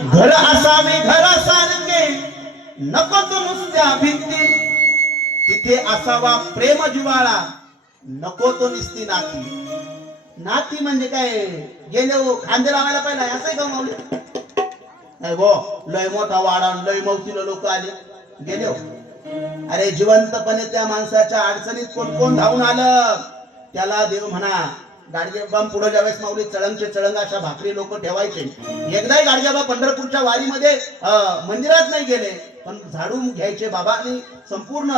घर असावे घरासारखे नको तो नुसत्या भिंती. तिथे असावा प्रेम जिवाळा नको तो निसती नाती. नाती म्हणजे काय? गेले हो खांदे लावायला पाहिला असं का माऊली? नाही गो लय मोठा वाडा लय मौतीला लोक आले. गेले हो. अरे जिवंतपणे त्या माणसाच्या अडचणीत कोण कोण धावून आलं? त्याला देव म्हणा. गाडगेबा पुढे ज्यावेळेस माऊली चळंगचे चळंग अशा भाकरी लोक ठेवायचे एकदाही गाडगेबा पंढरपूरच्या वारीमध्ये मंदिरात नाही गेले. पण झाडून घ्यायचे बाबांनी संपूर्ण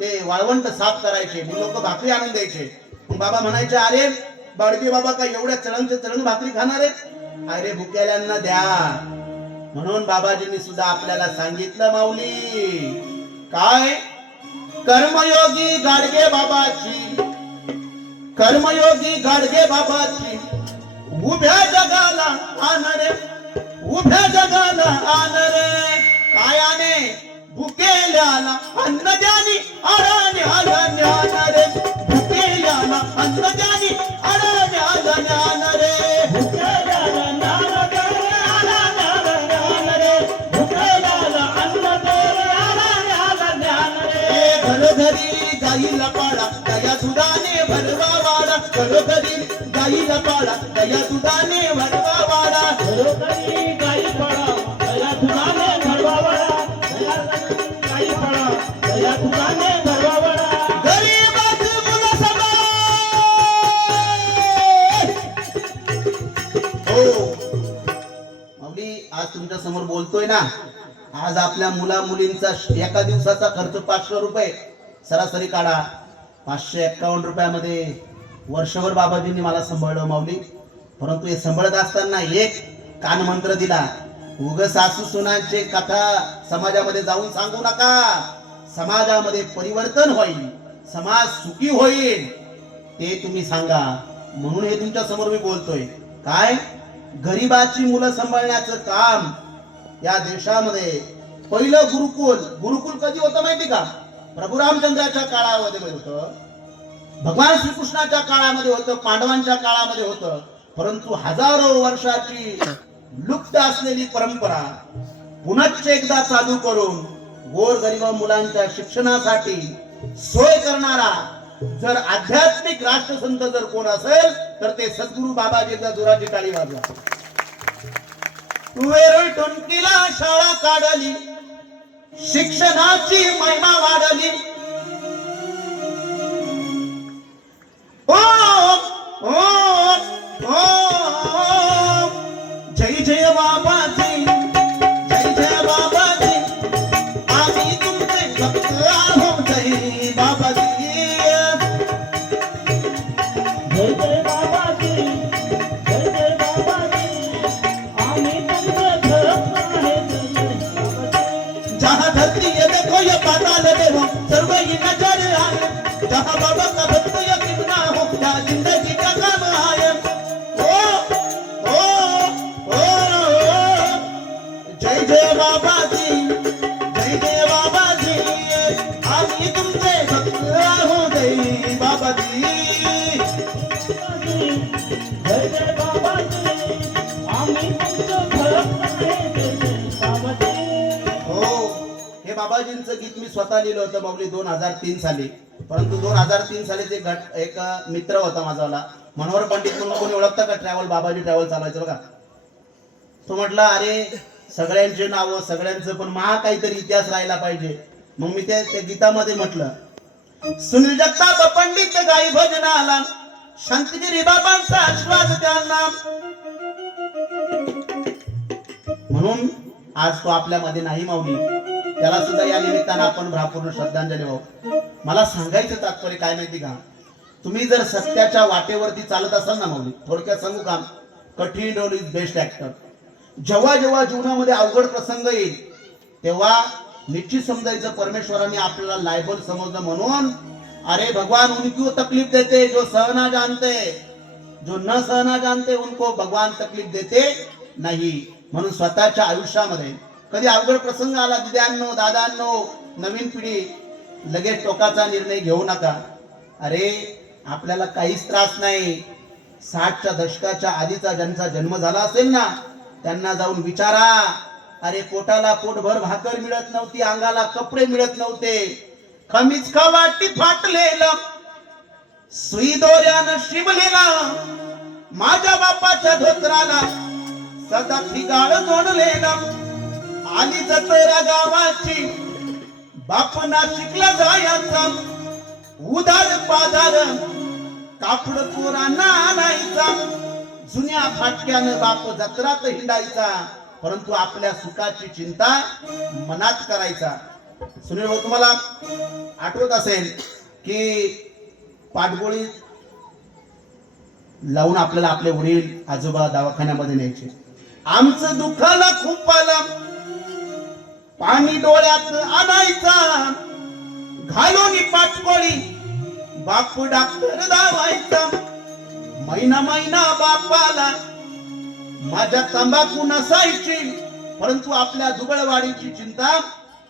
ते वाळवंट साफ करायचे. लोक भाकरी आणून द्यायचे. बाबा म्हणायचे अरे बाडगे बाबा काय एवढ्या चळंगचे चळंग भाकरी खाणार आहे अरे भुक्याल्यांना द्या. म्हणून बाबाजींनी सुद्धा आपल्याला सांगितलं माऊली. काय? कर्मयोगी गाडगे बाबाची कर्मयोगी गाडगे बाबाची. उभ्या जगाला आनरे उभ्या जगाला आनरे कायाने भुकेल्याला अन्न द्यानी अडाने आधान्य आणरे भुकेल्याला अन्न पाडा दया दुधाने भरवा वाडा घरोघरी गाई पडा दया तुझाने भरवा वडा दया गाई पडा दया तुझाने भरवा वडा गरीबाच मुलं समाज. हो. माऊली आज तुमच्यासमोर बोलतोय ना आज आपल्या मुला मुलींचा एका दिवसाचा खर्च पाचशे रुपये. सरासरी काढा. पाचशे एक्कावन्न रुपयामध्ये वर्षभर बाबाजींनी मला सांभाळलं माऊली. परंतु हे सांभाळत असताना एक कानमंत्र दिला. उग सासू सुनांचे कथा समाजामध्ये जाऊन सांगू नका. समाजामध्ये परिवर्तन होईल. समाज सुखी होईल. ते तुम्ही सांगा. म्हणून हे तुमच्यासमोर मी बोलतोय. काय? गरीबाची मुलं सांभाळण्याचं काम या देशामध्ये पहिलं गुरुकुल गुरुकुल कधी होतं माहिती का? प्रभू रामचंद्राच्या काळामध्ये होतं. भगवान श्रीकृष्णाच्या काळामध्ये होतं पांडवांच्या काळामध्ये होतं परंतु हजारो वर्षाची लुप्त असलेली परंपरा पुनश्च एकदा चालू करून गोरगरीब मुलांच्या शिक्षणासाठी सोय करणारा जर आध्यात्मिक राष्ट्रसंत जर कोण असेल तर ते सद्गुरु बाबाजीचा जोराची टाळी वाजवा. वेरुळ टोनकीला शाळा काढली शिक्षणाची महिमा वाढली பாபா बाबाजींचं गीत मी स्वतः लिहिलं होतं बाबली दोन हजार तीन साली. परंतु दोन हजार तीन साली ते गट एक मित्र होता माझावाला मनोहर पंडित म्हणून कोणी ओळखतं का? ट्रॅव्हल बाबाजी ट्रॅव्हल चालवायचं बघा. तो म्हटला अरे सगळ्यांचे नावं सगळ्यांचं पण महा काहीतरी इतिहास राहायला पाहिजे. मग मी ते गीतामध्ये म्हटलं सुनील जगताप पंडित गाई भजन आला शांतगिरी बाबांचा आश्वास त्यांना म्हणून आज तो आपल्यामध्ये नाही माऊली. त्याला सुद्धा या निमित्तानं आपण भ्रापूर्ण श्रद्धांजली वाहू मला सांगायचं तात्पर्य काय माहिती का? तुम्ही जर सत्याच्या वाटेवरती चालत असाल ना मौली थोडक्यात सांगू का? कठीण रोल इज बेस्ट ऍक्टर जेव्हा जेव्हा जीवनामध्ये अवघड प्रसंग येईल तेव्हा निश्चित समजायचं परमेश्वराने आपल्याला लायबल समजलं म्हणून अरे भगवान उनकी तकलीफ देते? जो सहना जानते जो न सहना जानते उनको भगवान तकलीफ देते नाही. म्हणून स्वतःच्या आयुष्यामध्ये कधी अवघड प्रसंग आला दिद्यांनो दादांनो नवीन पिढी लगेच टोकाचा निर्णय घेऊ नका. अरे आपल्याला काहीच त्रास नाही. साठच्या दशकाच्या आधीचा ज्यांचा जन्म झाला असेल ना त्यांना जाऊन विचारा. अरे पोटाला पोटभर भाकर मिळत नव्हती अंगाला कपडे मिळत नव्हते. खमीच खवाटी फाटलेलं सुई दोऱ्यानं शिवलेला माझ्या बापाच्या धोत्राला सदा ठिगाळ जोडलेला. आली जतरा गावाची बाप नाशिकला जायचा. उदार पादार कापड पोरांना आणायचा. जुन्या फाटक्यानं बाप जत्रात हिंडायचा. परंतु आपल्या सुखाची चिंता मनात करायचा. सुनील भाऊ तुम्हाला आठवत असेल की पाठगोळी लावून आपल्याला आपले वडील आजोबा दवाखान्यामध्ये न्यायचे. आमचं दुःखाला खूप आलं. पाणी डोळ्यात आणायचा. घालून पाठकोळी बाप डॉक्टर धावायचा. महिना महिना बापाला माझ्या तंबाखू नसायची परंतु आपल्या दुबळवाडीची चिंता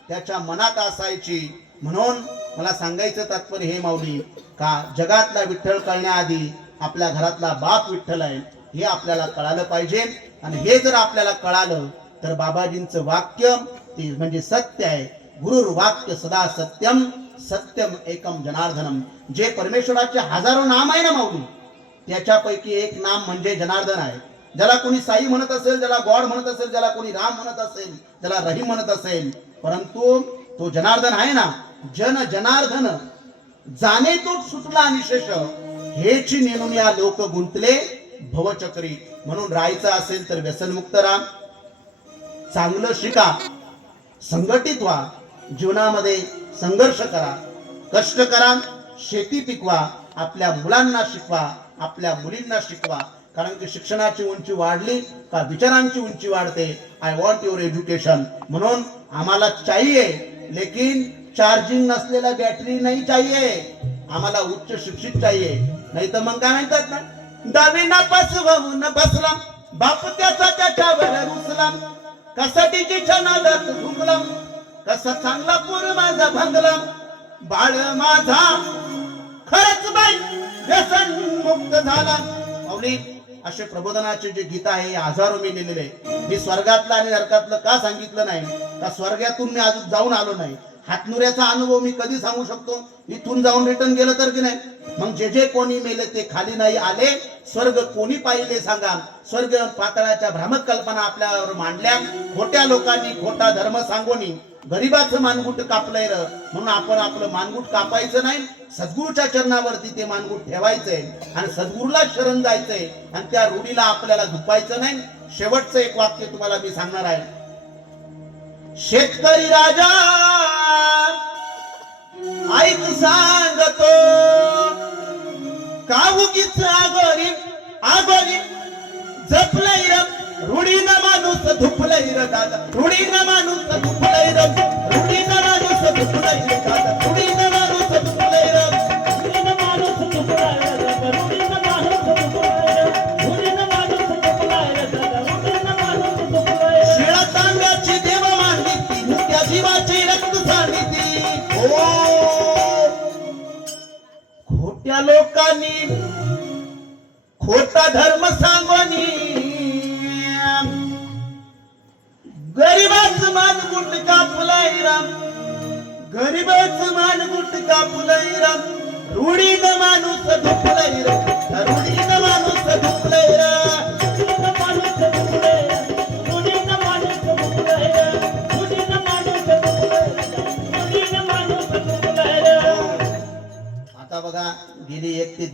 त्याच्या मनात असायची. म्हणून मला सांगायचं तात्पर्य हे माऊली का जगातला विठ्ठल कळण्याआधी आपल्या घरातला बाप विठ्ठल आहे हे आपल्याला कळालं पाहिजे. आणि हे जर आपल्याला कळालं तर बाबाजींचं वाक्य ते म्हणजे सत्य आहे. गुरुर वाक्य सदा सत्यम सत्यम एकम जनार्दनम. जे परमेश्वराचे हजारो नाम आहे ना माऊली त्याच्यापैकी एक नाम म्हणजे जनार्दन आहे. ज्याला कोणी साई म्हणत असेल ज्याला गॉड म्हणत असेल ज्याला कोणी राम म्हणत असेल ज्याला रहीम म्हणत असेल परंतु तो जनार्दन आहे ना. जन जनार्दन जाणे तो सुटला निशेष हेची नेमून या लोक गुंतले भवचक्री. म्हणून राहायचं असेल तर व्यसनमुक्त राम चांगलं शिका. संघटित व्हा जीवनामध्ये संघर्ष करा कष्ट करा शेती पिकवा आपल्या मुलांना शिकवा आपल्या मुलींना शिकवा. कारण की शिक्षणाची उंची वाढली का विचारांची उंची वाढते. आय वॉन्ट युअर एज्युकेशन म्हणून आम्हाला चाहिए लेकिन चार्जिंग नसलेला बॅटरी नाही चाहिए. आम्हाला उच्च शिक्षित चाहिए. नाही तर मग काय म्हणतात ना? दावी नापास होऊन बसला बाप त्याचा त्याच्यावर रुसला कसा टीचीच्या नादात घुमला कसा चांगला पूर माझा भंगला बाळ माझा खरंच बाई व्यसन मुक्त झाला. माऊली असे प्रबोधनाचे जे गीत आहे हे हजारो मी लिहिलेले. मी स्वर्गातलं आणि नरकातलं का सांगितलं नाही? का स्वर्गातून मी अजून जाऊन आलो नाही? हातनुऱ्याचा अनुभव मी कधी सांगू शकतो? इथून जाऊन रिटर्न गेलं तर की नाही? मग जे जे कोणी मेले ते खाली नाही आले. स्वर्ग कोणी पाहिले सांगा. स्वर्ग पातळाच्या भ्रामक कल्पना आपल्यावर मांडल्या. खोट्या लोकांनी खोटा धर्म सांगोनी गरीबाचं मानगुट कापलंय र. म्हणून आपण आपलं मानगुट कापायचं नाही. सद्गुरूच्या चरणावरती ते मानगुट ठेवायचंय. आणि सद्गुरूला शरण जायचंय. आणि त्या रूढीला आपल्याला दुपायचं नाही. शेवटचं एक वाक्य तुम्हाला मी सांगणार आहे. शेतकरी राजा! ऐक सांगतो. कावुकीच आगोरी आगोरी. जपलंय र रुढीनं माणूस धुपलंय र दादा. रुढीनं माणूस त्या लोकांनी खोटा धर्म सांगोनी गरीबाच मानगुट कापलाय राम. गरीबाच मानगुट कापलाय राम. रूढी माणूस धुपलाय राम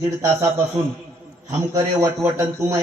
दीड तासापासून हमकरे वटवटन तुम